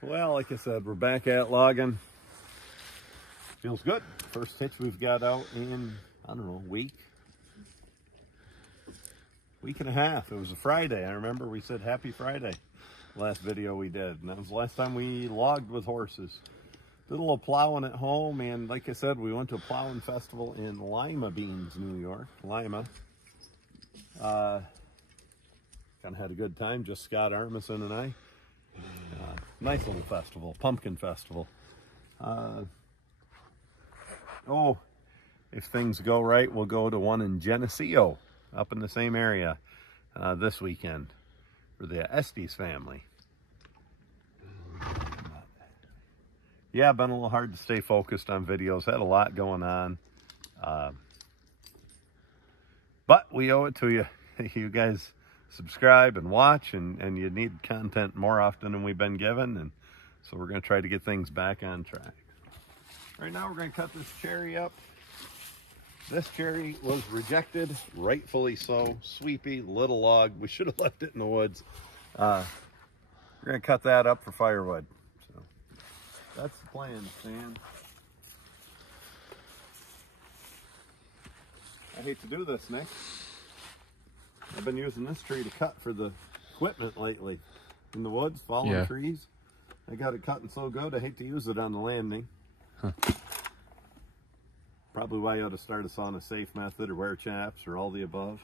Well, like I said, we're back at logging. Feels good. First hitch we've got out in, I don't know, week and a half. It was a Friday. I remember we said happy Friday last video we did, and that was the last time we logged with horses. Did a little plowing at home, and like I said, we went to a plowing festival in Lima Beans, New York. Lima. Kind of had a good time, just Scott Armisen and I. Nice little festival, pumpkin festival. Oh, if things go right, we'll go to one in Geneseo, up in the same area, this weekend for the Estes family. Yeah, been a little hard to stay focused on videos. Had a lot going on. But we owe it to you. You guys subscribe and watch, and you need content more often than we've been given. And so we're going to try to get things back on track. Right now we're going to cut this cherry up. This cherry was rejected, rightfully so. Sweepy, little log. We should have left it in the woods. We're going to cut that up for firewood. So that's the plan, Stan. I hate to do this, Nick. I've been using this tree to cut for the equipment lately. In the woods, falling trees. I got it cutting so good, I hate to use it on the landing. Huh. Probably why you ought to start us on a safe method, or wear chaps, or all the above.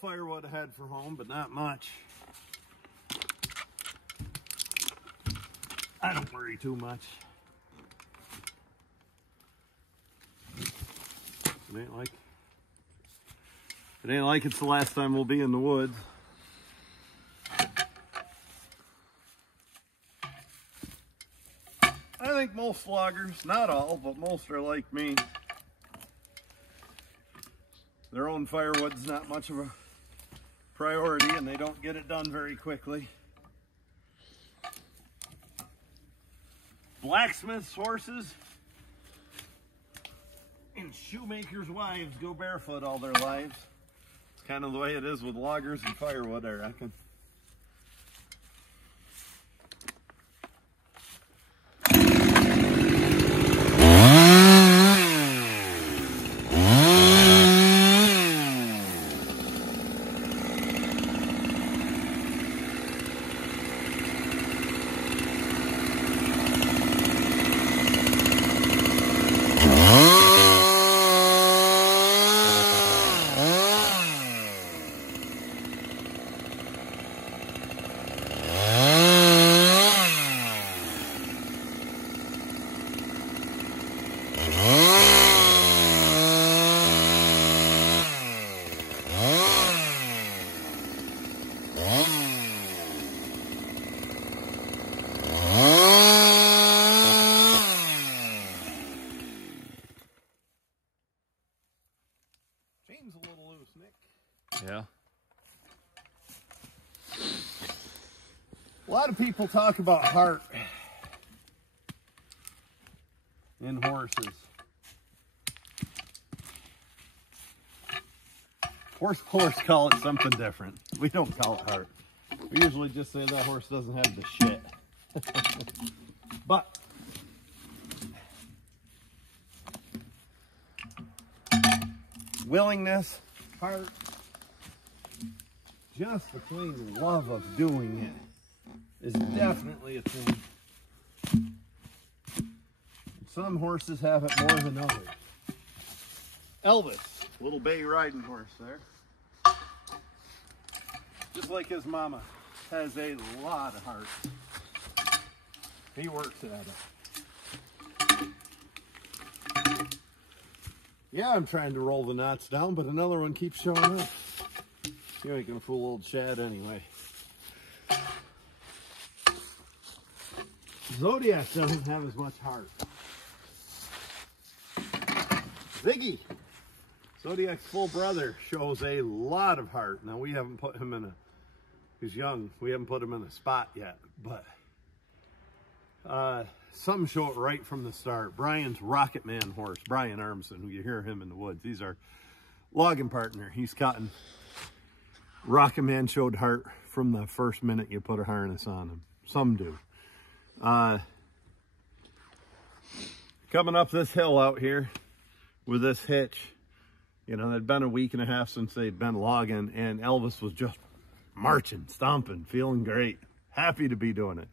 Firewood ahead for home, but not much. I don't worry too much. It ain't like it's the last time we'll be in the woods. I think most loggers, not all, but most are like me. Their own firewood's not much of a priority, and they don't get it done very quickly. Blacksmiths' horses and shoemakers' wives go barefoot all their lives. It's kind of the way it is with loggers and firewood, I reckon. A lot of people talk about heart in horses. Horse pullers call it something different. We don't call it heart. We usually just say that horse doesn't have the shit. But willingness, heart, just the plain love of doing it is definitely a thing. Some horses have it more than others. Elvis, little bay riding horse there. Just like his mama, has a lot of heart. He works at it. Yeah, I'm trying to roll the knots down, but another one keeps showing up. You ain't gonna fool old Chad anyway. Zodiac doesn't have as much heart. Ziggy, Zodiac's full brother, shows a lot of heart. Now we haven't put him in a, he's young, we haven't put him in a spot yet, but some show it right from the start. Brian's Rocket Man horse, Brian Armson, who you hear him in the woods, he's our logging partner. He's cotton. Rocket Man showed heart from the first minute you put a harness on him. Some do. Coming up this hill out here with this hitch, you know, it'd been a week and a half since they'd been logging, and Elvis was just marching, stomping, feeling great, happy to be doing it.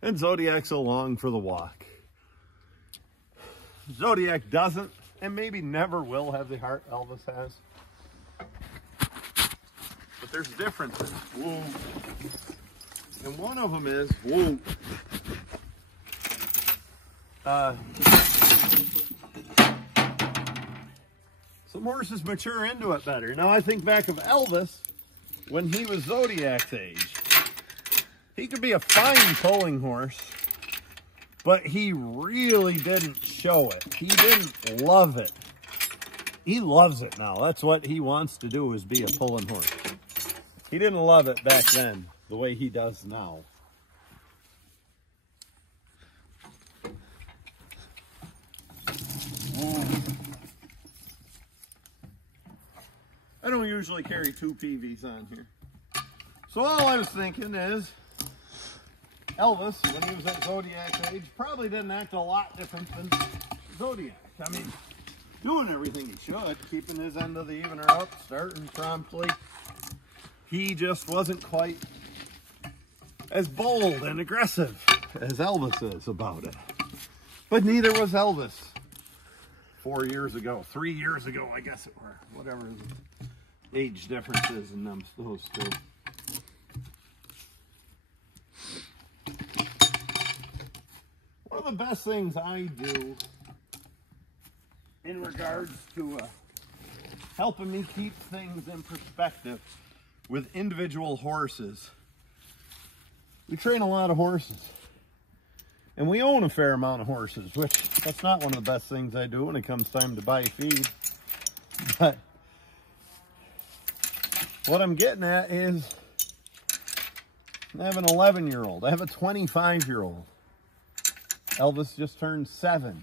And Zodiac's along for the walk. Zodiac doesn't, and maybe never will, have the heart Elvis has. But there's differences. Whoa. And one of them is, whoa. Some horses mature into it better. Now I think back of Elvis when he was Zodiac's age. He could be a fine pulling horse, but he really didn't show it. He didn't love it. He loves it now. That's what he wants to do, is be a pulling horse. He didn't love it back then the way he does now. I don't usually carry two PVs on here. So all I was thinking is, Elvis, when he was at Zodiac's age, probably didn't act a lot different than Zodiac. I mean, doing everything he should, keeping his end of the evener up, starting promptly. He just wasn't quite as bold and aggressive as Elvis is about it. But neither was Elvis 4 years ago, 3 years ago, I guess it were. Whatever the age difference is in them, those two. One of the best things I do in regards to helping me keep things in perspective with individual horses, we train a lot of horses. And we own a fair amount of horses, which that's not one of the best things I do when it comes time to buy feed. But what I'm getting at is, I have an 11-year-old. I have a 25-year-old. Elvis just turned 7.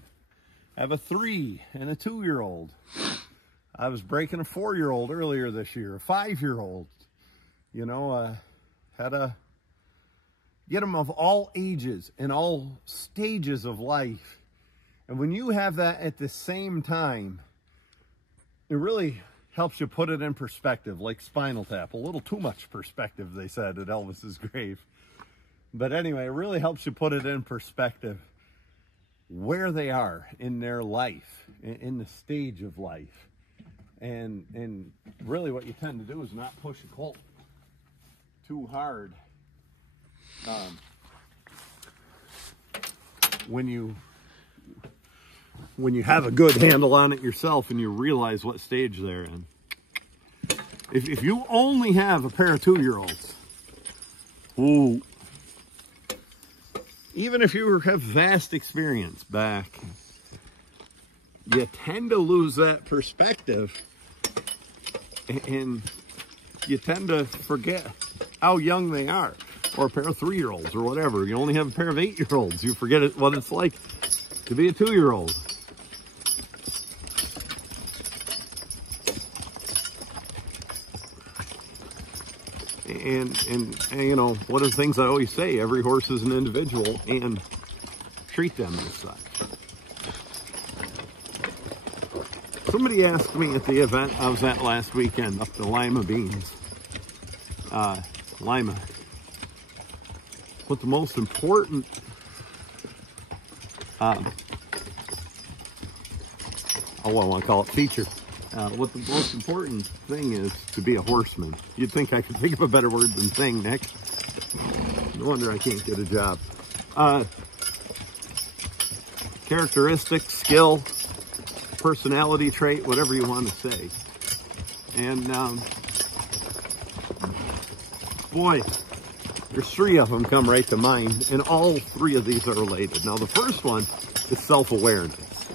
I have a 3 and a 2-year-old. I was breaking a 4-year-old earlier this year, a 5-year-old. You know, had to get them of all ages and all stages of life. And when you have that at the same time, it really helps you put it in perspective, like Spinal Tap. A little too much perspective, they said, at Elvis's grave. But anyway, it really helps you put it in perspective where they are in their life, in the stage of life. And really what you tend to do is not push a colt too hard. When you have a good handle on it yourself and you realize what stage they're in. If you only have a pair of 2-year-olds, ooh, even if you have vast experience back, you tend to lose that perspective, and you tend to forget how young they are. or a pair of 3-year-olds or whatever. You only have a pair of 8-year-olds. You forget what it's like to be a 2-year-old. And you know, one of the things I always say, every horse is an individual, and treat them as such. Somebody asked me at the event I was at last weekend up to Lima Beans, Lima, what the most important I want to call it feature. What the most important thing is to be a horseman. You'd think I could think of a better word than thing, Nick. No wonder I can't get a job. Characteristics, skill, personality trait, whatever you want to say. And boy, there's 3 of them come right to mind, and all 3 of these are related. Now, the first one is self-awareness.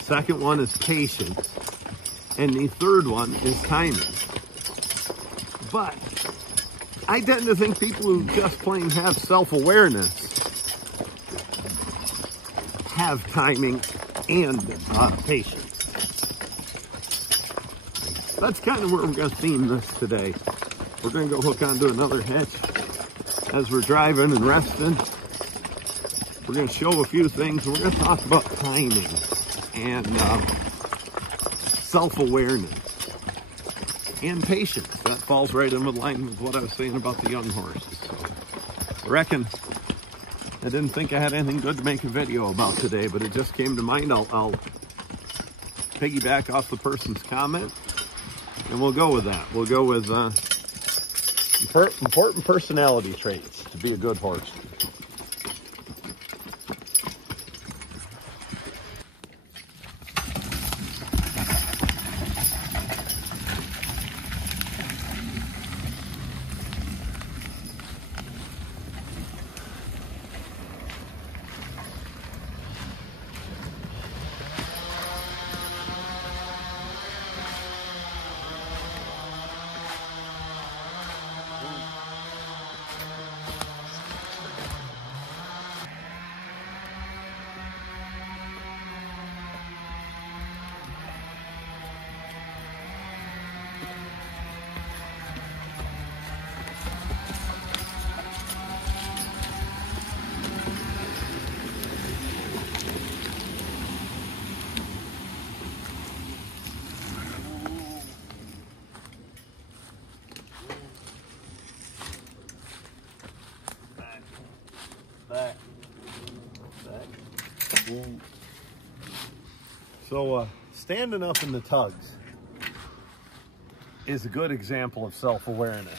Second one is patience. And the third one is timing. But I tend to think people who just plain have self-awareness have timing and patience. That's kind of where we're going to theme this today. We're going to go hook onto another hitch as we're driving and resting. We're going to show a few things. We're going to talk about timing and self-awareness and patience. That falls right in line with what I was saying about the young horses. So I reckon I didn't think I had anything good to make a video about today, but it just came to mind. I'll piggyback off the person's comment, and we'll go with that. We'll go with important personality traits to be a good horse. So standing up in the tugs is a good example of self-awareness,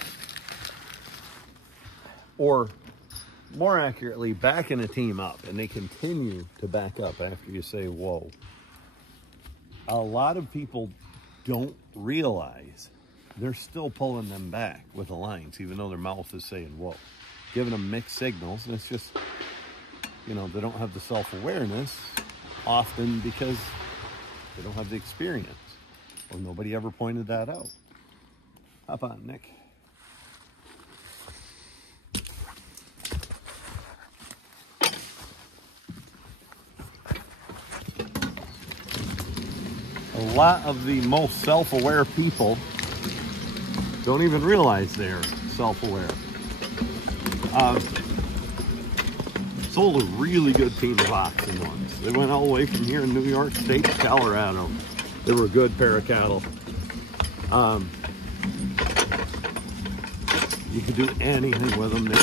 or more accurately, backing a team up, and they continue to back up after you say whoa. A lot of people don't realize they're still pulling them back with the lines, even though their mouth is saying whoa, giving them mixed signals. And it's just, you know, they don't have the self-awareness often because they don't have the experience, or nobody ever pointed that out. Hop on, Nick. A lot of the most self-aware people don't even realize they're self-aware. Sold a really good team of oxen once. They went all the way from here in New York State to Colorado. They were a good pair of cattle. You could do anything with them. They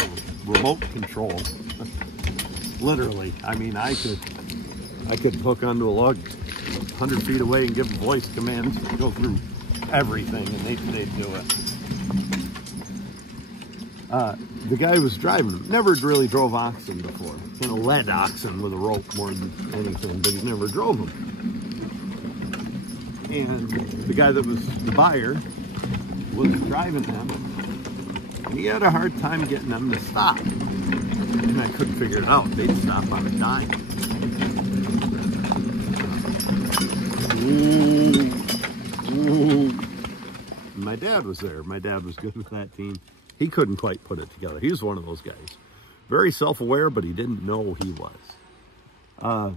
were remote control. Literally. I mean, I could hook onto a log 100 feet away and give them voice commands to go through everything, and they'd do it. The guy who was driving them never really drove oxen before. Kind of led oxen with a rope more than anything, but he never drove them. And the guy that was the buyer was driving them, and he had a hard time getting them to stop. And I couldn't figure it out. They'd stop on a dime. Ooh. My dad was there. My dad was good with that team. he couldn't quite put it together. He was one of those guys. Very self-aware, but he didn't know he was.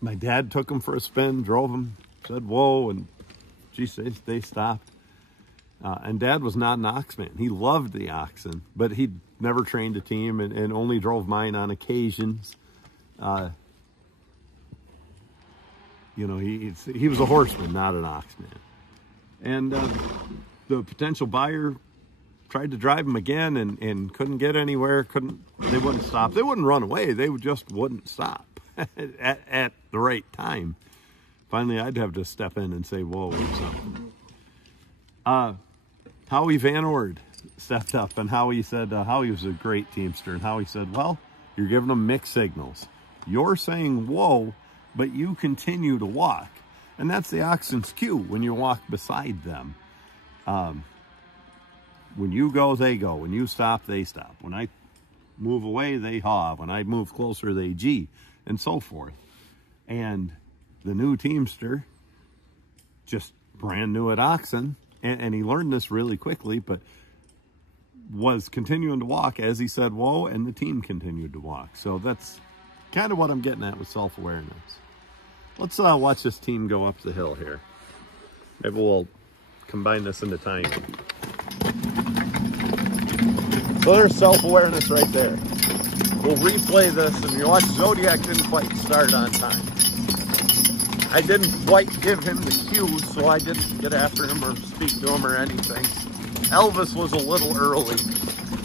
My dad took him for a spin, drove him, said, whoa, and geez, they stopped. And Dad was not an oxman. He loved the oxen, but he'd never trained a team and only drove mine on occasions. You know, he was a horseman, not an oxman. And the potential buyer tried to drive him again and couldn't get anywhere. They wouldn't stop. They wouldn't run away. They just wouldn't stop at the right time. Finally, I'd have to step in and say, whoa, or something. Howie Van Ord stepped up, and Howie said, Howie was a great teamster, and Howie said, well, you're giving them mixed signals. You're saying, whoa, but you continue to walk. And that's the oxen's cue when you walk beside them. When you go, they go. When you stop, they stop. When I move away, they haw. When I move closer, they gee, and so forth. And the new teamster, just brand new at oxen, and he learned this really quickly, but was continuing to walk as he said, whoa, and the team continued to walk. So that's kind of what I'm getting at with self-awareness. Let's watch this team go up the hill here. Maybe we'll combine this into timing. So there's self-awareness right there. We'll replay this, and you watch Zodiac didn't quite start on time. I didn't quite give him the cues, so I didn't get after him or speak to him or anything. Elvis was a little early,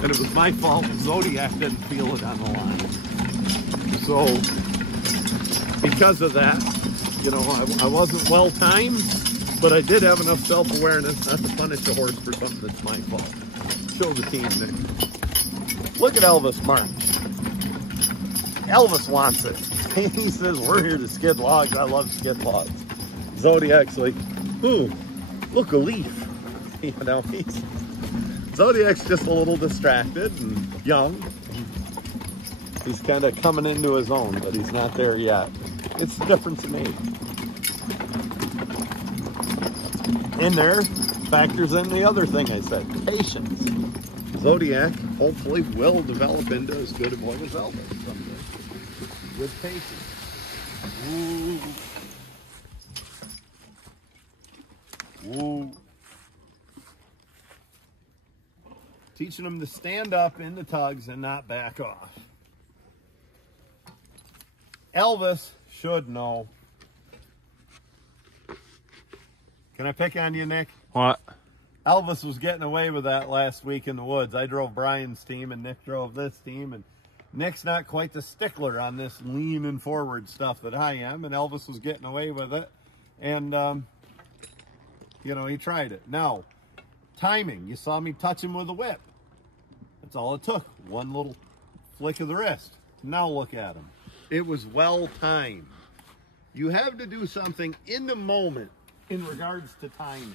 and it was my fault. Zodiac didn't feel it on the line. So, because of that, you know, I wasn't well timed, but I did have enough self-awareness not to punish a horse for something that's my fault. Show the team, Nick. Look at Elvis march. Elvis wants it. He says, we're here to skid logs. I love skid logs. Zodiac's like, ooh, look, a leaf. You know, Zodiac's just a little distracted and young. He's kind of coming into his own, but he's not there yet. It's the difference in age. In there factors in the other thing I said, patience. Zodiac hopefully will develop into as good a boy as Elvis someday. With patience. Woo. Woo. Teaching them to stand up in the tugs and not back off. Elvis should know. Can I pick on you, Nick? What? Elvis was getting away with that last week in the woods. I drove Brian's team and Nick drove this team, and Nick's not quite the stickler on this leaning forward stuff that I am, and Elvis was getting away with it, and you know, he tried it. Now, timing. You saw me touch him with a whip. That's all it took. One little flick of the wrist. Now look at him. It was well timed. You have to do something in the moment in regards to timing.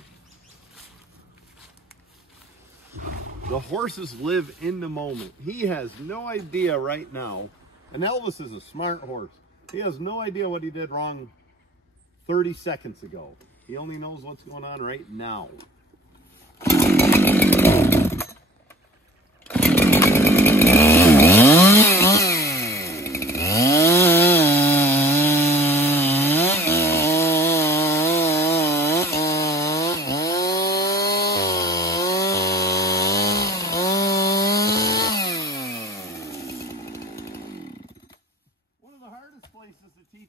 The horses live in the moment. He has no idea right now, and Elvis is a smart horse. He has no idea what he did wrong 30 seconds ago. He only knows what's going on right now.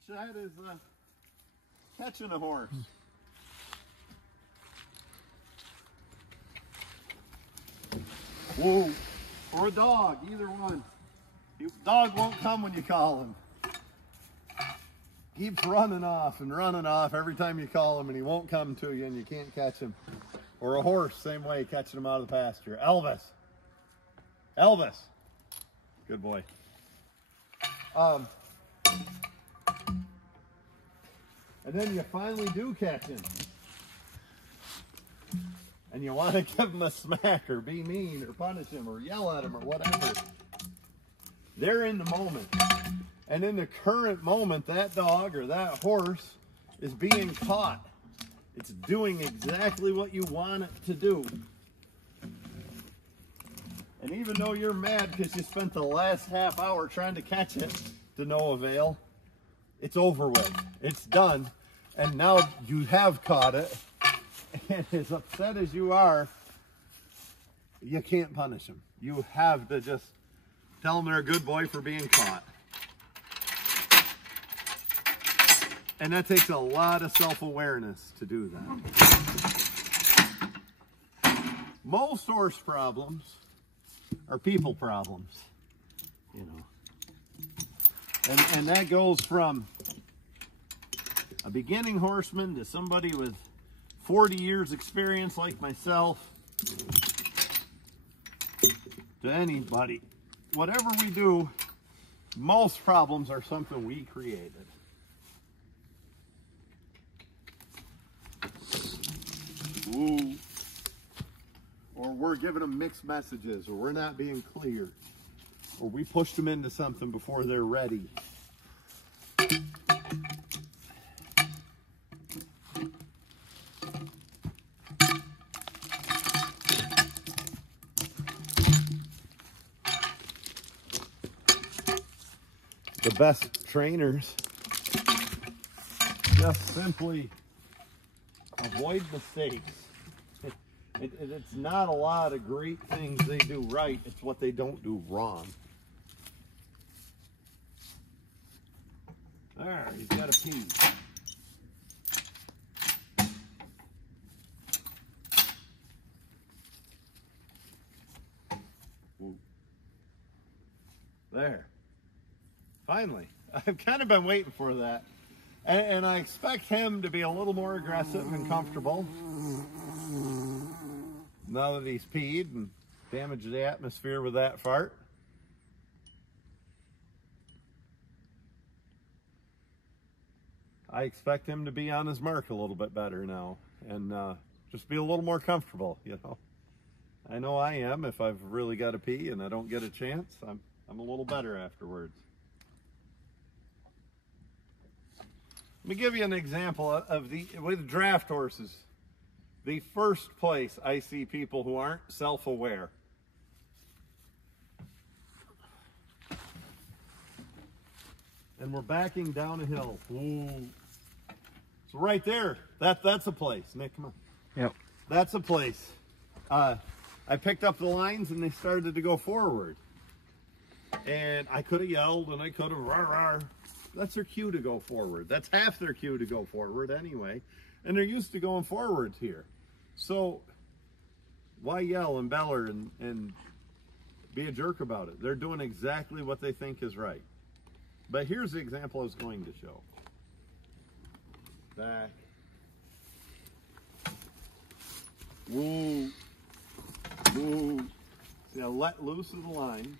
That is catching a horse. Whoa, or a dog, either one. Dog won't come when you call him. Keeps running off and running off every time you call him, and he won't come to you and you can't catch him. Or a horse, same way, catching him out of the pasture. Elvis. Elvis. Good boy. And then you finally do catch him. And you want to give him a smack or be mean or punish him or yell at him or whatever. They're in the moment. And in the current moment, that dog or that horse is being caught. It's doing exactly what you want it to do. And even though you're mad because you spent the last half hour trying to catch it to no avail, it's over with. It's done. And now you have caught it. And as upset as you are, you can't punish them. You have to just tell them they're a good boy for being caught. And that takes a lot of self-awareness to do that. Most horse problems are people problems, you know. And that goes from a beginning horseman to somebody with 40 years experience like myself, to anybody. Whatever we do, most problems are something we created. Ooh. Or we're giving them mixed messages, or we're not being clear, or we pushed them into something before they're ready. The best trainers just simply avoid mistakes. It's not a lot of great things they do right, it's what they don't do wrong. There, he's got a pee. Ooh. There. Finally. I've kind of been waiting for that. And I expect him to be a little more aggressive and comfortable. Now that he's peed and damaged the atmosphere with that fart. I expect him to be on his mark a little bit better now. And just be a little more comfortable, you know. I know I am. If I've really got to pee and I don't get a chance, I'm a little better afterwards. Let me give you an example of with draft horses. The first place I see people who aren't self-aware. And we're backing down a hill. Ooh. So right there, that's a place. Nick, come on. Yep. That's a place. I picked up the lines and they started to go forward. And I could have yelled and I could have rah. That's their cue to go forward. That's half their cue to go forward anyway. And they're used to going forwards here. So why yell and beller and be a jerk about it? They're doing exactly what they think is right. But here's the example I was going to show. Back. Woo. Woo. See, I let loose of the line.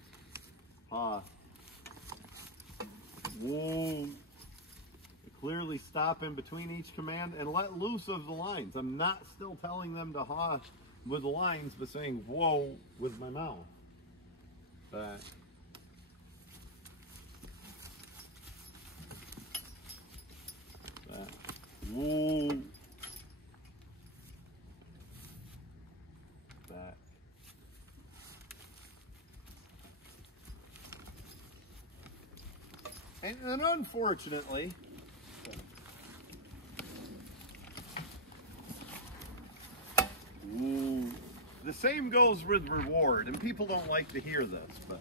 Whoa. Clearly stop in between each command and let loose of the lines. I'm not still telling them to haw with the lines, but saying whoa with my mouth. Back. Back. Whoa. Back. And unfortunately, ooh, the same goes with reward, and people don't like to hear this, but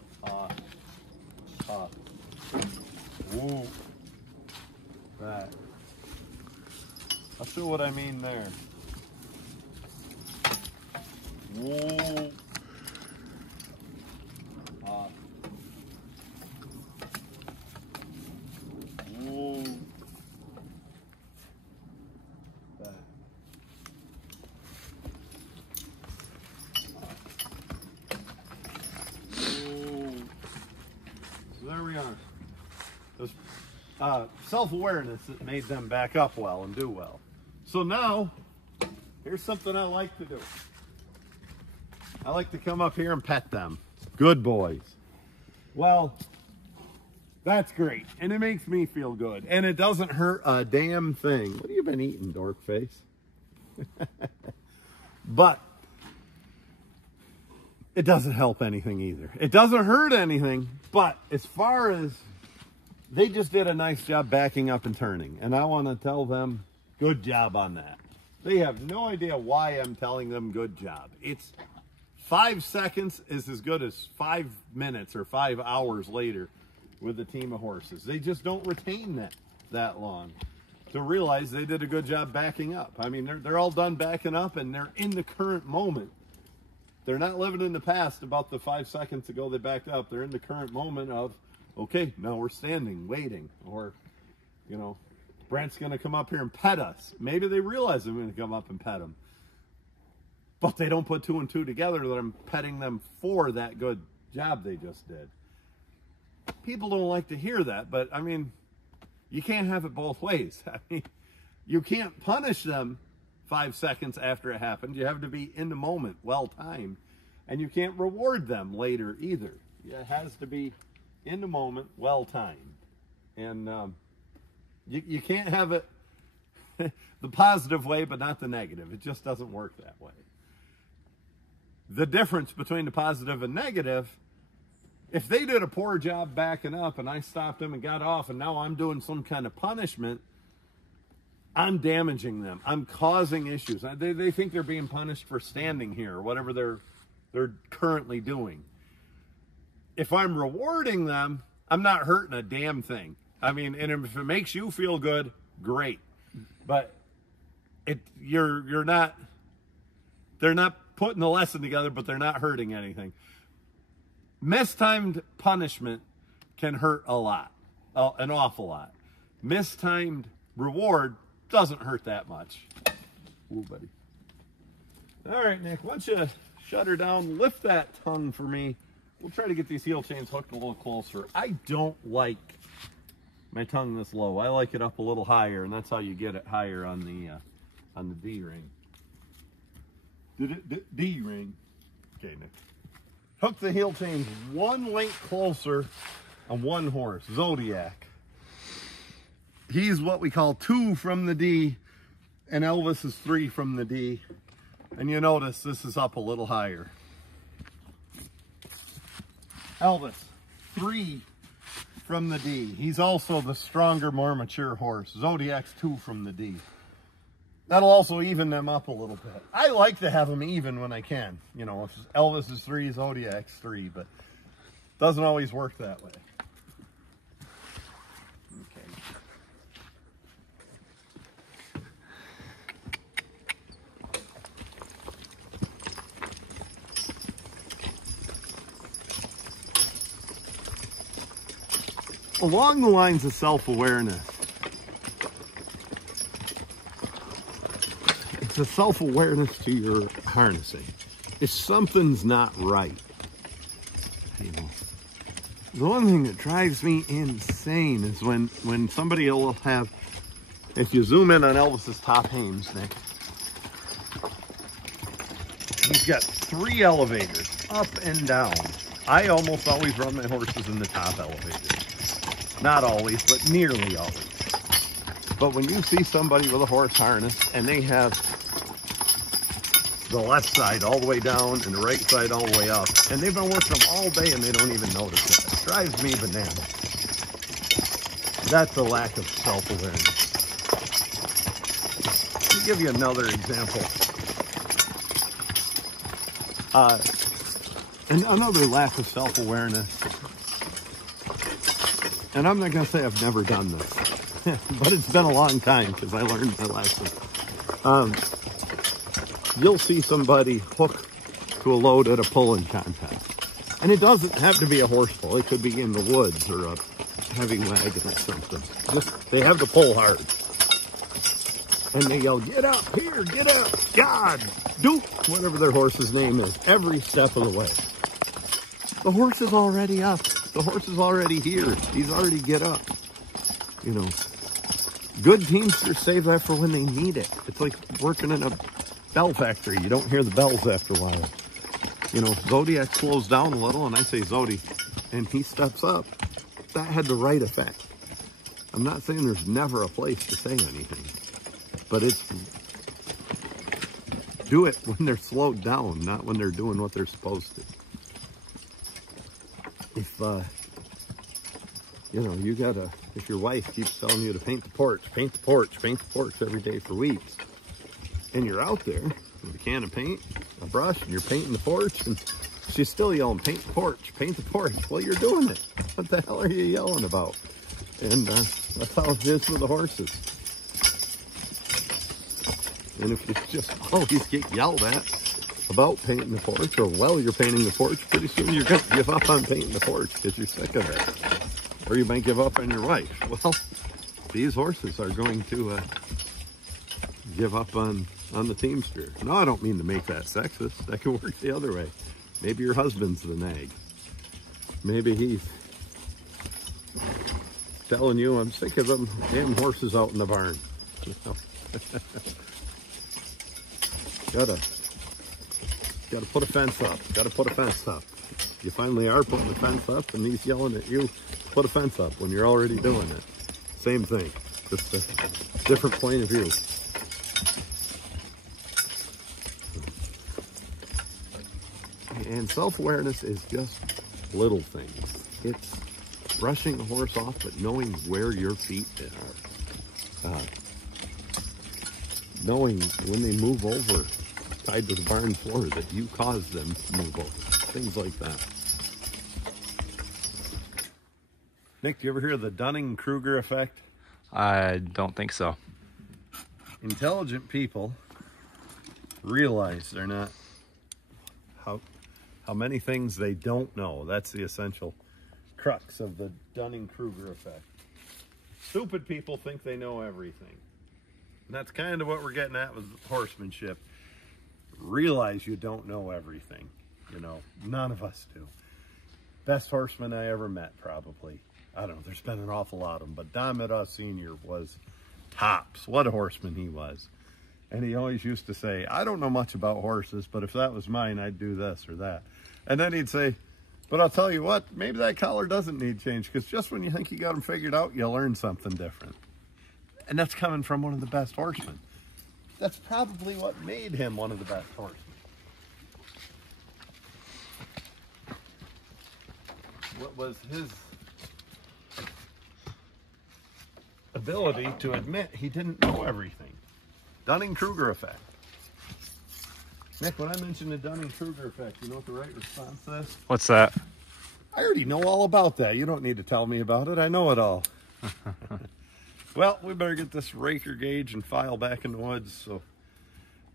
ooh, that. I'll show what I mean there. Ooh. Ooh. That. Ooh. So there we are. There's self-awareness that made them back up well and do well. So now, here's something I like to do. I like to come up here and pet them. Good boys. Well, that's great. And it makes me feel good. And it doesn't hurt a damn thing. What have you been eating, dork face? But it doesn't help anything either. It doesn't hurt anything, but as far as they just did a nice job backing up and turning, and I want to tell them good job on that. They have no idea why I'm telling them good job. It's 5 seconds is as good as 5 minutes or 5 hours later with a team of horses. They just don't retain that long to realize they did a good job backing up. I mean, they're all done backing up and they're in the current moment. They're not living in the past about the 5 seconds ago they backed up. They're in the current moment of, okay, now we're standing, waiting, or, you know, Brandt's going to come up here and pet us. Maybe they realize I'm going to come up and pet them. But they don't put 2 and 2 together that I'm petting them for that good job they just did. People don't like to hear that, but I mean, you can't have it both ways. I mean, you can't punish them 5 seconds after it happened. You have to be in the moment, well-timed. And you can't reward them later either. It has to be in the moment, well-timed. And you can't have it the positive way, but not the negative. It just doesn't work that way. The difference between the positive and negative, if they did a poor job backing up and I stopped them and got off and now I'm doing some kind of punishment, I'm damaging them. I'm causing issues. They think they're being punished for standing here or whatever they're currently doing. If I'm rewarding them, I'm not hurting a damn thing. I mean, and if it makes you feel good, great. But they're not putting the lesson together, but they're not hurting anything. Mistimed punishment can hurt a lot, an awful lot. Mistimed reward doesn't hurt that much. Ooh, buddy. All right, Nick, why don't you shut her down, lift that tongue for me. We'll try to get these heel chains hooked a little closer. I don't like my tongue this low. I like it up a little higher, and that's how you get it higher on the D ring. D ring. Okay, Nick. Hook the heel chains 1 length closer on one horse, Zodiac. He's what we call 2 from the D, and Elvis is 3 from the D. And you notice this is up a little higher. Elvis, 3 from the D. He's also the stronger, more mature horse. Zodiac's 2 from the D. That'll also even them up a little bit. I like to have them even when I can. You know, if Elvis is 3, Zodiac's 3, but doesn't always work that way. Along the lines of self-awareness, it's a self-awareness to your harnessing. If something's not right, you know, the one thing that drives me insane is when somebody will have, if you zoom in on Elvis's top hames, Nick, he's got 3 elevators, up and down. I almost always run my horses in the top elevator. Not always, but nearly always. But when you see somebody with a horse harness and they have the left side all the way down and the right side all the way up, and they've been working them all day and they don't even notice it, it drives me bananas. That's a lack of self-awareness. Let me give you another example. And another lack of self-awareness. And I'm not going to say I've never done this, but it's been a long time because I learned my lesson. You'll see somebody hook to a load at a pulling contest. And it doesn't have to be a horse pull. It could be in the woods or a heavy wagon or something. Just, they have to pull hard. And they yell, get up here, get up, God, Duke, whatever their horse's name is, every step of the way. The horse is already up. The horse is already here. He's already get up. You know, good teamsters save that for when they need it. It's like working in a bell factory. You don't hear the bells after a while. You know, Zodiac slows down a little, and I say Zodi, and he steps up. That had the right effect. I'm not saying there's never a place to say anything, but do it when they're slowed down, not when they're doing what they're supposed to. If, you know, if your wife keeps telling you to paint the porch, paint the porch, paint the porch every day for weeks, and you're out there with a can of paint, a brush, and you're painting the porch, and she's still yelling, paint the porch, paint the porch. Well, you're doing it. What the hell are you yelling about? And that's how it is with the horses. And if you just always get yelled at about painting the porch, or while you're painting the porch, pretty soon you're going to give up on painting the porch because you're sick of it. Or you might give up on your wife. Well, these horses are going to give up on the teamster. No, I don't mean to make that sexist. That can work the other way. Maybe your husband's the nag. Maybe he's telling you, I'm sick of them damn horses out in the barn. Gotta put a fence up. Gotta put a fence up. You finally are putting the fence up, and he's yelling at you, put a fence up, when you're already doing it. Same thing, just a different point of view. And self-awareness is just little things. It's brushing a horse off, but knowing where your feet are. Knowing when they move over, tied to the barn floor, that you caused them to move over. Things like that. Nick, do you ever hear of the Dunning-Kruger effect? I don't think so. Intelligent people realize they're not how many things they don't know. That's the essential crux of the Dunning-Kruger effect. Stupid people think they know everything. And that's kind of what we're getting at with horsemanship. Realize you don't know everything. You know, none of us do. Best horseman I ever met, probably. I don't know, there's been an awful lot of them, but Don Meadow Sr. was tops. What a horseman he was. And he always used to say, I don't know much about horses, but if that was mine, I'd do this or that. And then he'd say, but I'll tell you what, maybe that collar doesn't need change, because just when you think you got them figured out, you learn something different. And that's coming from one of the best horsemen. That's probably what made him one of the best horsemen. What was his ability to admit he didn't know everything. Dunning-Kruger effect. Nick, when I mentioned the Dunning-Kruger effect, you know what the right response is? What's that? I already know all about that. You don't need to tell me about it. I know it all. Well, we better get this raker gauge and file back in the woods so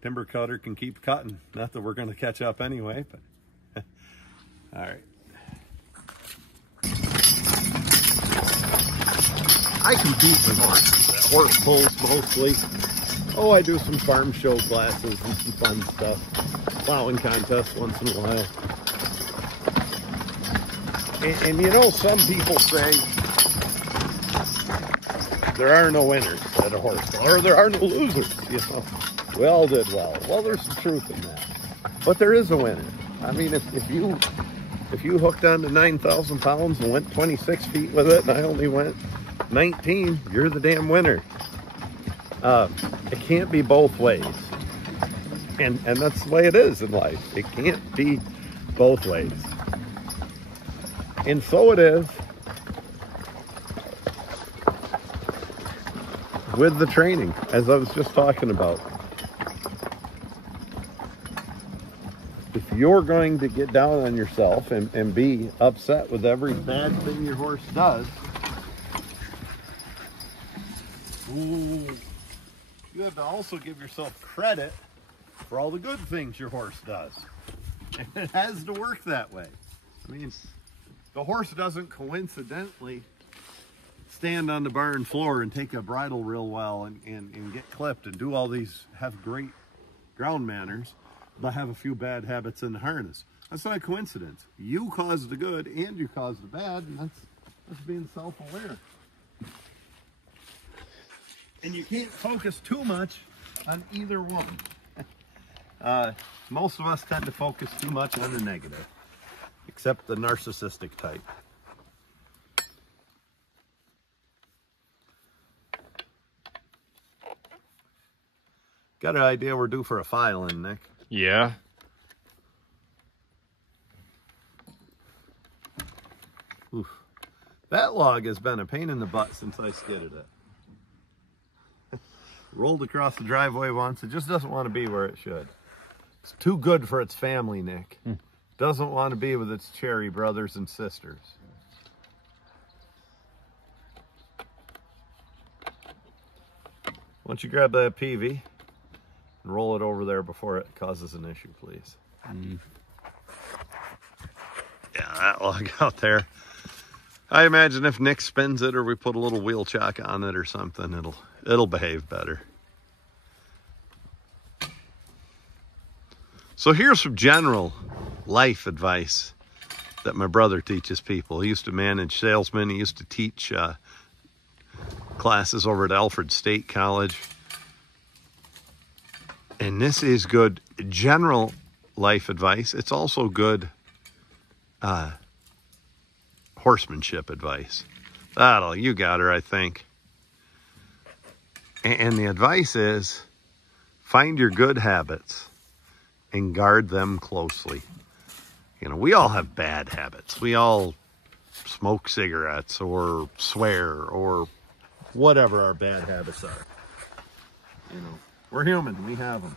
timber cutter can keep cutting. Not that we're going to catch up anyway, but all right. I compete with horses at horse pulls mostly. Oh, I do some farm show classes and some fun stuff. Plowing contests once in a while. And you know, some people say there are no winners at a horse pull, or there are no losers, you know. We all did well. Well, there's some truth in that. But there is a winner. I mean, if you hooked on to 9,000 pounds and went 26 feet with it, and I only went 19, you're the damn winner. It can't be both ways. And that's the way it is in life. It can't be both ways. And so it is with the training, as I was just talking about. If you're going to get down on yourself and be upset with every bad thing your horse does, you have to also give yourself credit for all the good things your horse does. And it has to work that way. I mean, the horse doesn't coincidentally stand on the barn floor and take a bridle real well and get clipped and do all these, have great ground manners, but have a few bad habits in the harness. That's not a coincidence. You caused the good and you caused the bad, and that's being self-aware. And you can't focus too much on either one. Most of us tend to focus too much on the negative, except the narcissistic type. Got an idea we're due for a file-in, Nick? Yeah. Oof. That log has been a pain in the butt since I skidded it. Rolled across the driveway once. It just doesn't want to be where it should. It's too good for its family, Nick. Doesn't want to be with its cherry brothers and sisters. Why don't you grab that PV and roll it over there before it causes an issue, please. Yeah, that log out there. I imagine if Nick spins it or we put a little wheel chock on it or something, it'll behave better. So here's some general life advice that my brother teaches people. He used to manage salesmen. He used to teach classes over at Alfred State College. And this is good general life advice. It's also good horsemanship advice. You got her, I think. And the advice is, find your good habits and guard them closely. You know, we all have bad habits. We all smoke cigarettes or swear or whatever our bad habits are. You know, we're human. We have them.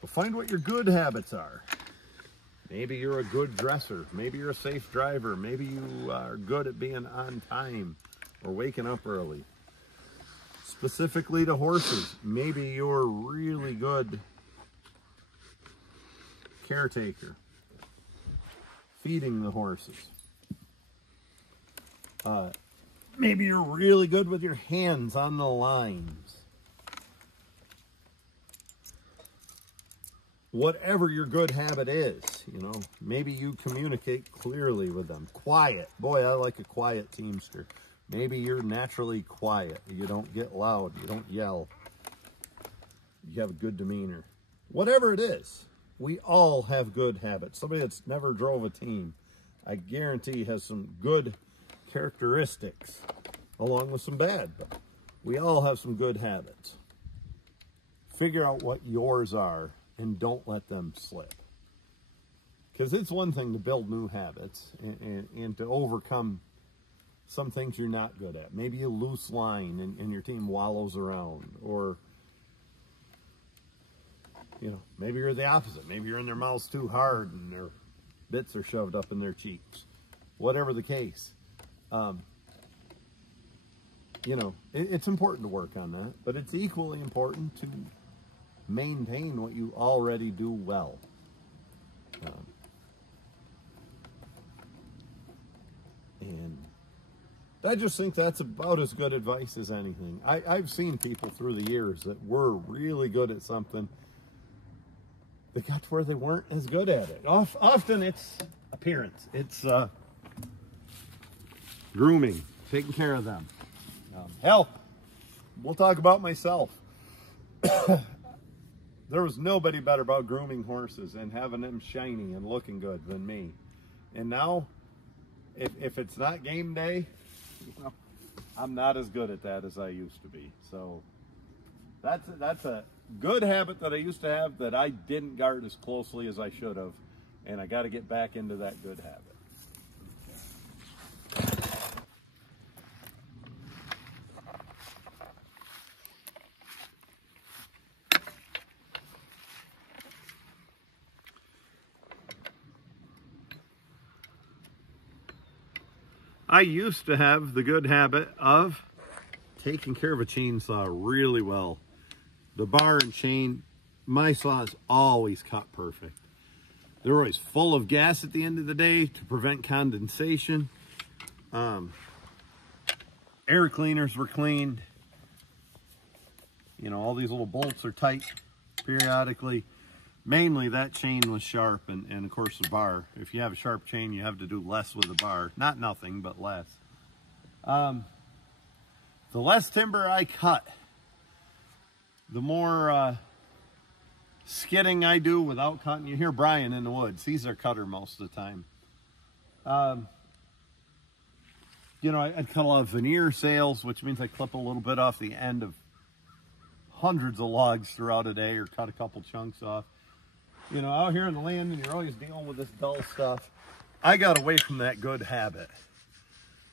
But find what your good habits are. Maybe you're a good dresser. Maybe you're a safe driver. Maybe you are good at being on time or waking up early. Specifically to horses, maybe you're really good caretaker, feeding the horses. Maybe you're really good with your hands on the lines. Whatever your good habit is, you know, maybe you communicate clearly with them. Quiet. Boy, I like a quiet teamster. Maybe you're naturally quiet. You don't get loud. You don't yell. You have a good demeanor. Whatever it is, we all have good habits. Somebody that's never drove a team, I guarantee has some good characteristics along with some bad. But we all have some good habits. Figure out what yours are and don't let them slip. Because it's one thing to build new habits and to overcome some things you're not good at. Maybe a loose line and your team wallows around. Or, you know, maybe you're the opposite. Maybe you're in their mouths too hard and their bits are shoved up in their cheeks. Whatever the case. You know, it's important to work on that. But it's equally important to maintain what you already do well. And I just think that's about as good advice as anything. I've seen people through the years that were really good at something that got to where they weren't as good at it. Often it's appearance. It's grooming, taking care of them. Hell, we'll talk about myself. There was nobody better about grooming horses and having them shiny and looking good than me. And now, if it's not game day, well, I'm not as good at that as I used to be. So that's a good habit that I used to have that I didn't guard as closely as I should have. And I got to get back into that good habit. I used to have the good habit of taking care of a chainsaw really well. The bar and chain, my saws always cut perfect. They were always full of gas at the end of the day to prevent condensation. Air cleaners were cleaned. You know, all these little bolts are tight periodically. Mainly that chain was sharp and of course the bar. If you have a sharp chain, you have to do less with the bar. Not nothing, but less. The less timber I cut, the more skidding I do without cutting. You hear Brian in the woods. He's our cutter most of the time. You know, I'd cut a lot of veneer sails, which means I clip a little bit off the end of hundreds of logs throughout a day or cut a couple chunks off. You know, out here in the land, and you're always dealing with this dull stuff. I got away from that good habit.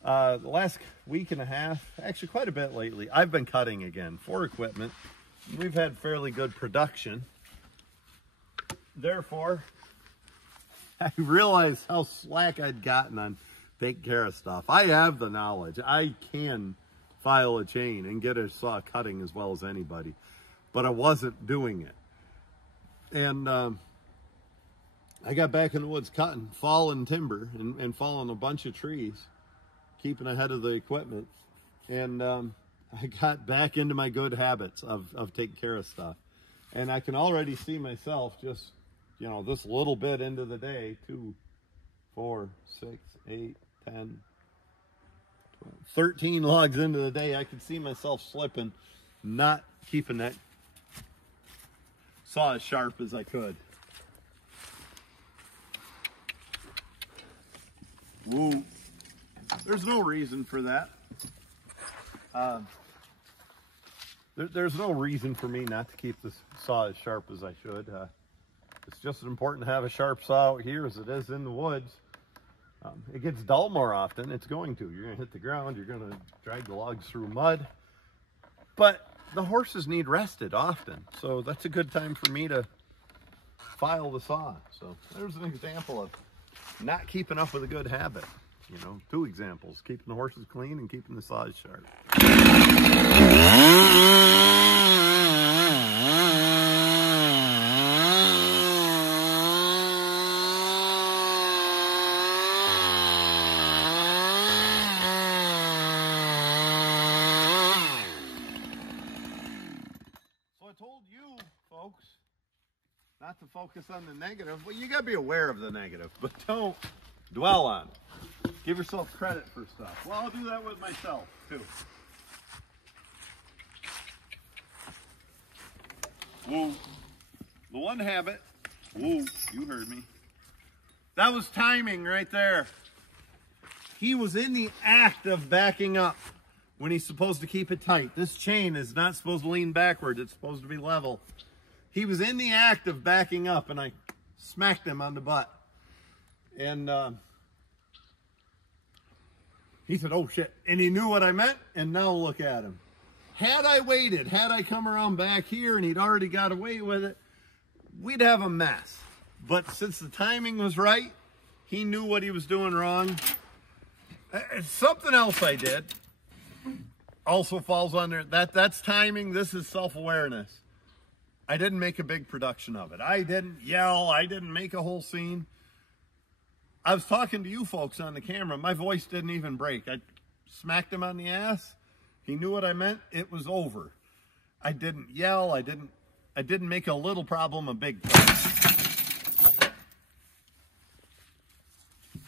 The last week and a half, actually quite a bit lately, I've been cutting again for equipment. We've had fairly good production. Therefore, I realized how slack I'd gotten on taking care of stuff. I have the knowledge. I can file a chain and get a saw cutting as well as anybody, but I wasn't doing it. And I got back in the woods cutting, falling timber and falling a bunch of trees, keeping ahead of the equipment. And I got back into my good habits of taking care of stuff. And I can already see myself just, you know, this little bit into the day, 2, 4, 6, 8, 10, 12, 13 logs into the day, I could see myself slipping, not keeping that saw as sharp as I could. Woo. There's no reason for that. There's no reason for me not to keep this saw as sharp as I should. It's just as important to have a sharp saw out here as it is in the woods. It gets dull more often. It's going to. You're going to hit the ground. You're going to drag the logs through mud. But the horses need rested often. So that's a good time for me to file the saw. So there's an example of not keeping up with a good habit. You know, 2 examples: keeping the horses clean and keeping the saws sharp. So I told you folks not to focus on the negative. Well, you got to be aware of the negative, but don't dwell on it. Give yourself credit for stuff. Well, I'll do that with myself, too. Woo. The one habit, woo, you heard me. That was timing right there. He was in the act of backing up when he's supposed to keep it tight. This chain is not supposed to lean backward. It's supposed to be level. He was in the act of backing up, and I smacked him on the butt. And he said, "Oh shit," and he knew what I meant, and now look at him. Had I waited, had I come around back here and he'd already got away with it, we'd have a mess. But since the timing was right, he knew what he was doing wrong. Something else I did also falls under that's timing. This is self-awareness. I didn't make a big production of it. I didn't yell. I didn't make a whole scene. I was talking to you folks on the camera. My voice didn't even break. I smacked him on the ass. He knew what I meant. It was over. I didn't yell. I didn't make a little problem a big problem.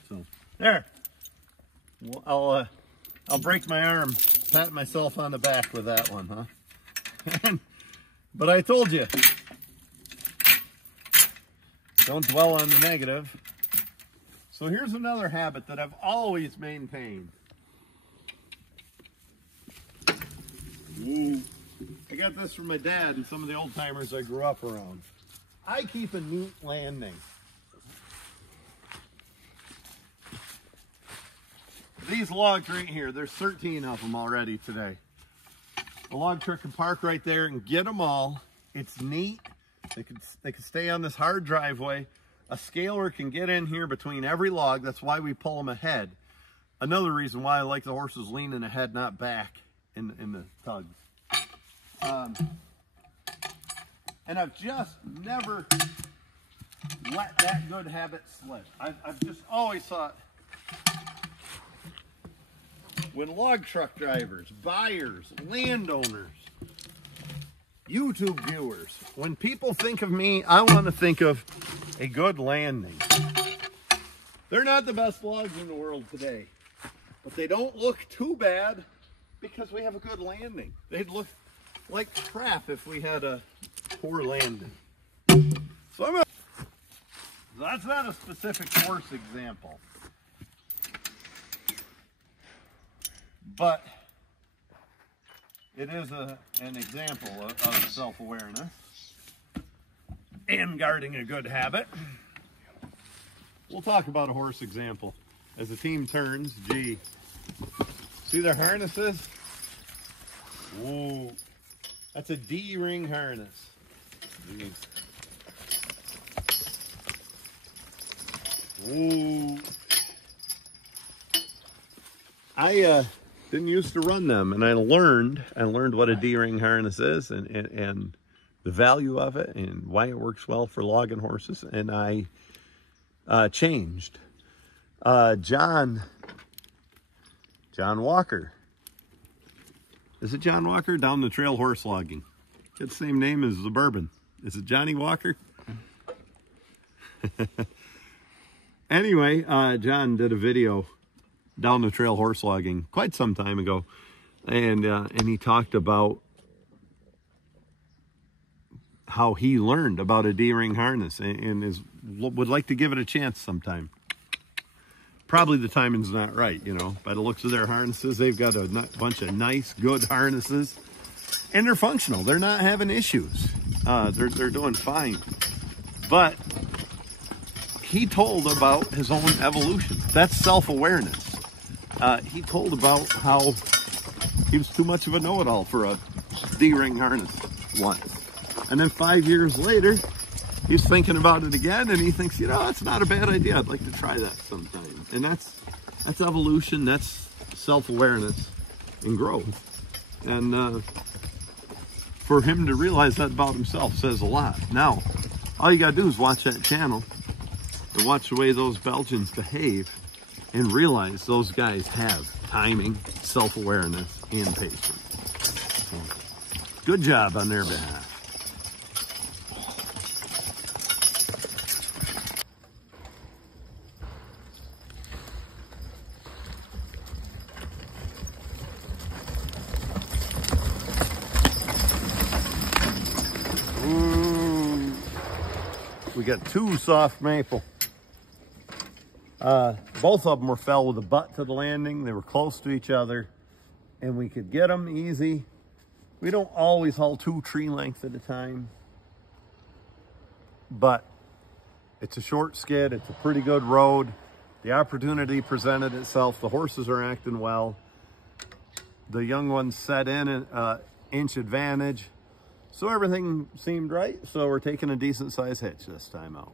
So there. Well, I'll break my arm, pat myself on the back with that one, huh? But I told you, don't dwell on the negative. So here's another habit that I've always maintained. Ooh. I got this from my dad and some of the old timers I grew up around. I keep a neat landing. These logs right here, there's 13 of them already today. A log truck can park right there and get them all. It's neat. They can stay on this hard driveway. A scaler can get in here between every log. That's why we pull them ahead. Another reason why I like the horses leaning ahead, not back in the tugs. And I've just never let that good habit slip. I've just always thought, when log truck drivers, buyers, landowners, YouTube viewers, when people think of me, I want to think of a good landing. They're not the best logs in the world today, but they don't look too bad because we have a good landing. They'd look like crap if we had a poor landing. So that's not a specific horse example, but it is an example of self-awareness and guarding a good habit. We'll talk about a horse example. As the team turns, gee, see their harnesses? Whoa, that's a D-ring harness. Gee. Whoa. I didn't used to run them, and I learned what a D-ring harness is and the value of it and why it works well for logging horses, and I changed. John Walker. Is it John Walker? Down the Trail Horse Logging. Got the same name as the bourbon. Is it Johnny Walker? Anyway, John did a video Down the Trail Horse Logging quite some time ago, and he talked about how he learned about a D-ring harness and would like to give it a chance sometime. Probably the timing's not right, you know. By the looks of their harnesses, they've got a bunch of nice, good harnesses, and they're functional. They're not having issues. They're doing fine. But he told about his own evolution. That's self-awareness. He told about how he was too much of a know-it-all for a D-ring harness once. And then 5 years later, he's thinking about it again, and he thinks, you know, that's not a bad idea. I'd like to try that sometime. And that's evolution. That's self-awareness and growth. And for him to realize that about himself says a lot. Now, all you got to do is watch that channel and watch the way those Belgians behave and realize those guys have timing, self-awareness, and patience. So, good job on their behalf. We got two soft maple. Both of them were fell with a butt to the landing. They were close to each other, and we could get them easy. We don't always haul 2 tree lengths at a time, but it's a short skid. It's a pretty good road. The opportunity presented itself. The horses are acting well. The young ones set in an inch advantage. So everything seemed right, so we're taking a decent size hitch this time out.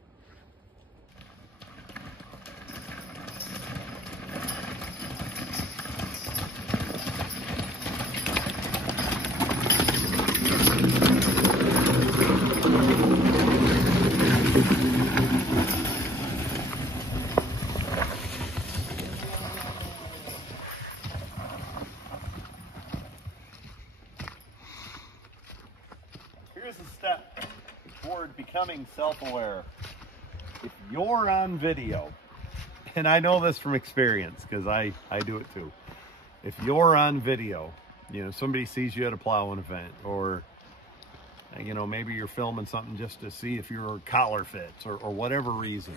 Here's a step toward becoming self-aware. If you're on video, and I know this from experience because I do it too. If you're on video, you know, somebody sees you at a plowing event, or, you know, maybe you're filming something just to see if your collar fits or whatever reason,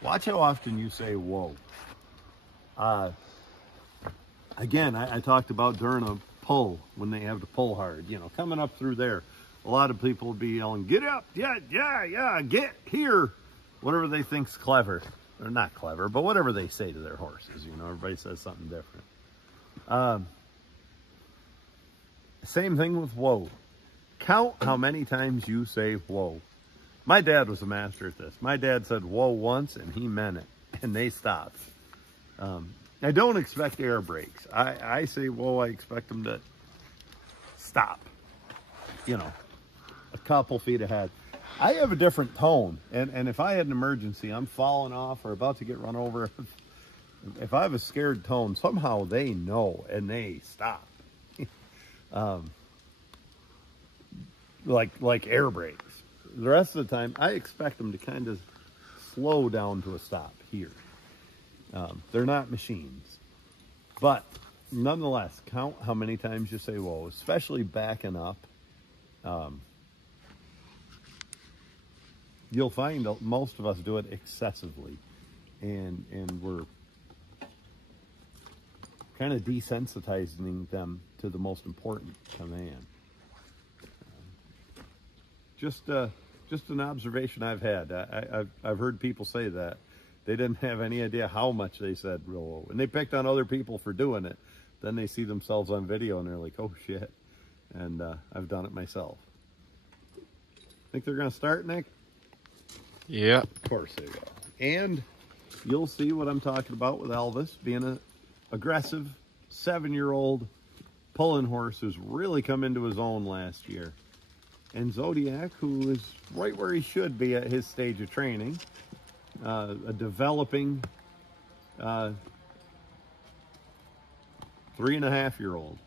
watch how often you say, whoa. Again, I talked about during a pull, when they have to pull hard, you know, coming up through there. A lot of people will be yelling, get up, yeah, get here. Whatever they think's clever. Or not clever, but whatever they say to their horses. You know, everybody says something different. Same thing with whoa. Count how many times you say whoa. My dad was a master at this. My dad said whoa once, and he meant it. And they stopped. I don't expect air brakes. I say whoa, I expect them to stop. You know, a couple feet ahead. I have a different tone, and if I had an emergency, I'm falling off or about to get run over, if I have a scared tone, somehow they know and they stop. Like air brakes. The rest of the time, I expect them to kind of slow down to a stop here. They're not machines, but nonetheless, count how many times you say whoa, especially backing up. You'll find that most of us do it excessively, and we're kind of desensitizing them to the most important command. Just an observation I've had. I've heard people say that they didn't have any idea how much they said real low, and they picked on other people for doing it. Then they see themselves on video and they're like, oh shit. And I've done it myself. Think they're gonna start, Nick? Yeah. Of course they will. And you'll see what I'm talking about with Elvis being an aggressive 7-year-old pulling horse who's really come into his own last year. And Zodiac, who is right where he should be at his stage of training, a developing 3.5-year-old.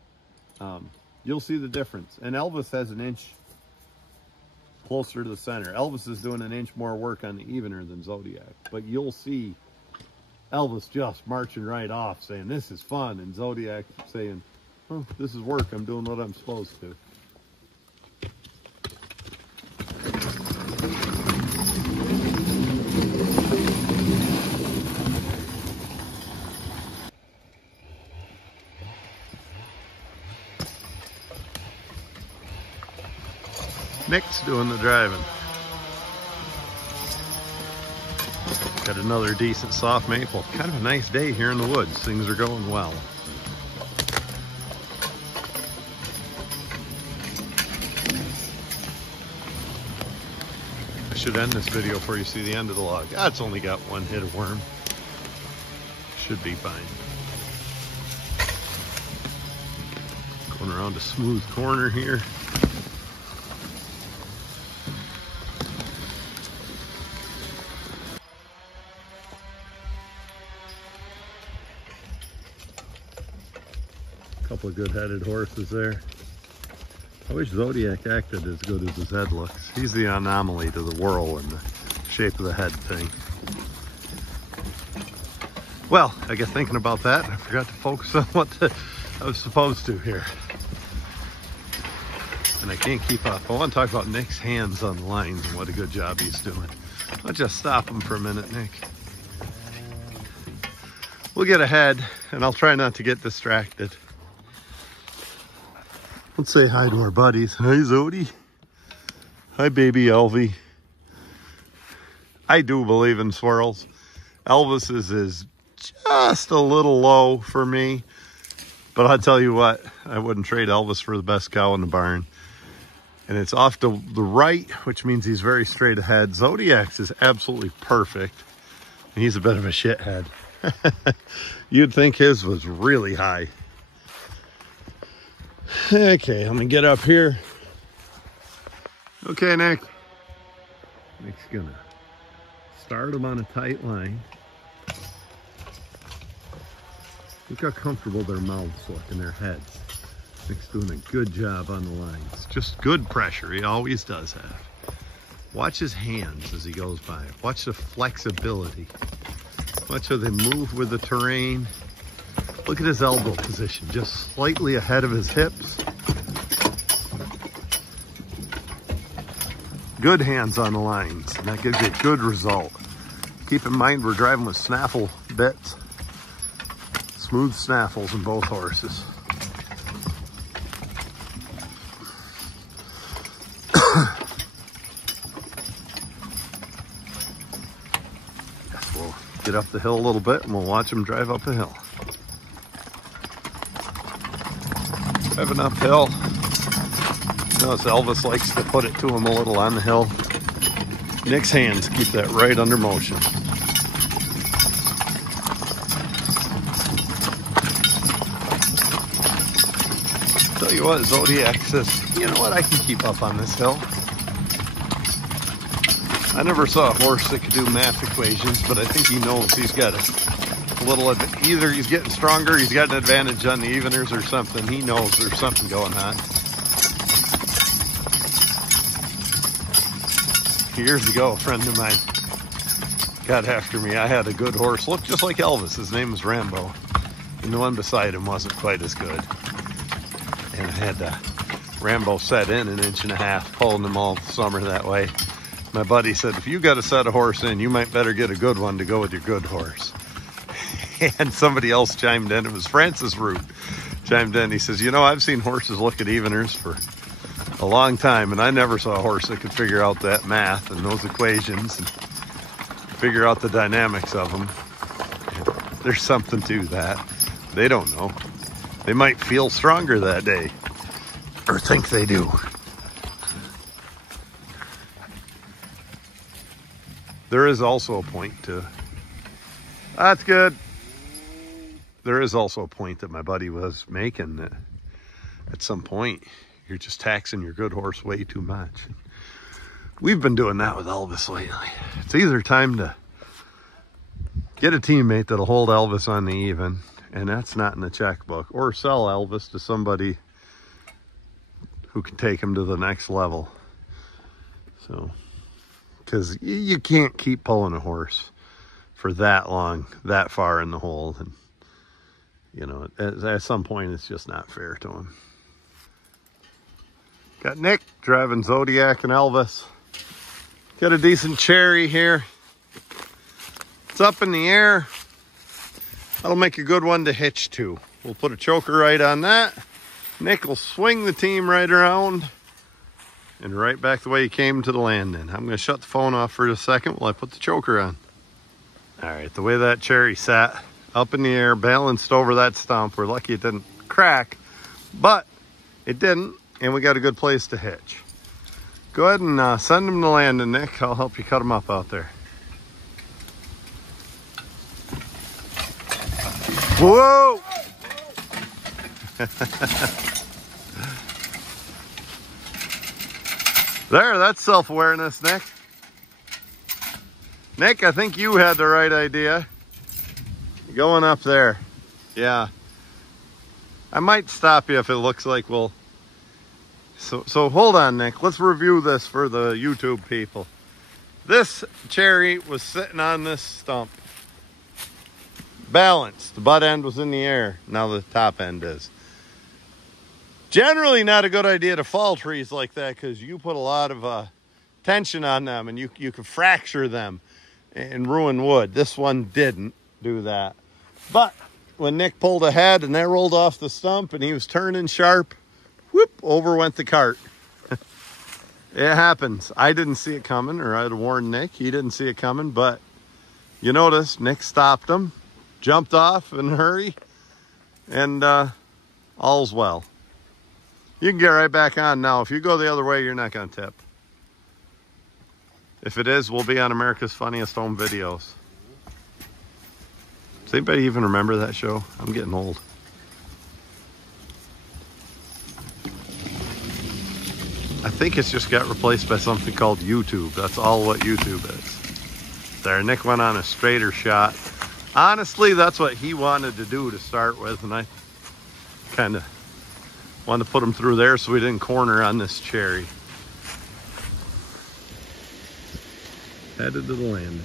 You'll see the difference. And Elvis has an inch closer to the center. Elvis is doing an inch more work on the evener than Zodiac. But you'll see Elvis just marching right off saying, this is fun. And Zodiac saying, oh, this is work. I'm doing what I'm supposed to. Nick's doing the driving. Got another decent soft maple. Kind of a nice day here in the woods. Things are going well. I should end this video before you see the end of the log. Ah, it's only got one hit of worm. Should be fine. Going around a smooth corner here. Couple of good-headed horses there. I wish Zodiac acted as good as his head looks. He's the anomaly to the whirl and the shape of the head thing. Well, I guess thinking about that, I forgot to focus on what I was supposed to here. And I can't keep up. I want to talk about Nick's hands on the lines and what a good job he's doing. I'll just stop him for a minute, Nick. We'll get ahead, and I'll try not to get distracted. Let's say hi to our buddies. Hi, Zodi. Hi, baby Elvie. I do believe in swirls. Elvis's is just a little low for me. But I'll tell you what, I wouldn't trade Elvis for the best cow in the barn. And it's off to the right, which means he's very straight ahead. Zodiac's is absolutely perfect. And he's a bit of a shithead. You'd think his was really high. Okay, let me get up here. Okay, Nick. Nick's gonna start him on a tight line. Look how comfortable their mouths look and their heads. Nick's doing a good job on the lines. Just good pressure, he always does have. Watch his hands as he goes by. Watch the flexibility. Watch how they move with the terrain. Look at his elbow position, just slightly ahead of his hips. Good hands on the lines, and that gives you a good result. Keep in mind we're driving with snaffle bits. Smooth snaffles in both horses. Guess we'll get up the hill a little bit and we'll watch him drive up the hill. Driving uphill. Notice Elvis likes to put it to him a little on the hill. Nick's hands keep that right under motion. Tell you what, Zodiac says, you know what, I can keep up on this hill. I never saw a horse that could do math equations, but I think he knows he's got a little, either he's getting stronger, he's got an advantage on the eveners or something. He knows there's something going on. Years ago, a friend of mine got after me. I had a good horse, looked just like Elvis. His name was Rambo. And the one beside him wasn't quite as good. And I had Rambo set in 1.5 inches, pulling him all summer that way. My buddy said, if you got to set a horse in, you might better get a good one to go with your good horse. And somebody else chimed in. It was Francis Root chimed in. He says, you know, I've seen horses look at eveners for a long time, and I never saw a horse that could figure out that math and those equations and figure out the dynamics of them. There's something to that. They don't know. They might feel stronger that day, or think they do. There is also a point to... That's good. There is also a point that my buddy was making, that at some point you're just taxing your good horse way too much. We've been doing that with Elvis lately. It's either time to get a teammate that'll hold Elvis on the even, and that's not in the checkbook, or sell Elvis to somebody who can take him to the next level. So, because you can't keep pulling a horse for that long, that far in the hole. And, you know, at some point, it's just not fair to him. Got Nick driving Zodiac and Elvis. Got a decent cherry here. It's up in the air. That'll make a good one to hitch to. We'll put a choker right on that. Nick will swing the team right around and right back the way he came to the landing. I'm going to shut the phone off for a second while I put the choker on. All right, the way that cherry sat up in the air, balanced over that stump. We're lucky it didn't crack, but it didn't, and we got a good place to hitch. Go ahead and send him to landing, Nick. I'll help you cut him up out there. Whoa! There, that's self-awareness, Nick. Nick, I think you had the right idea. Going up there. Yeah. I might stop you if it looks like we'll... So hold on, Nick. Let's review this for the YouTube people. This cherry was sitting on this stump. Balanced. The butt end was in the air. Now the top end is. Generally not a good idea to fall trees like that, because you put a lot of tension on them, and you can fracture them and ruin wood. This one didn't do that. But when Nick pulled ahead and that rolled off the stump and he was turning sharp, whoop, over went the cart. It happens. I didn't see it coming, or I'd warned Nick. He didn't see it coming, but you notice Nick stopped him, jumped off in a hurry, and all's well. You can get right back on now. If you go the other way, you're not going to tip. If it is, we'll be on America's Funniest Home Videos. Does anybody even remember that show? I'm getting old. I think it's just got replaced by something called YouTube. That's all what YouTube is. There, Nick went on a straighter shot. Honestly, that's what he wanted to do to start with, and I kind of wanted to put him through there so we didn't corner on this cherry. Headed to the landing.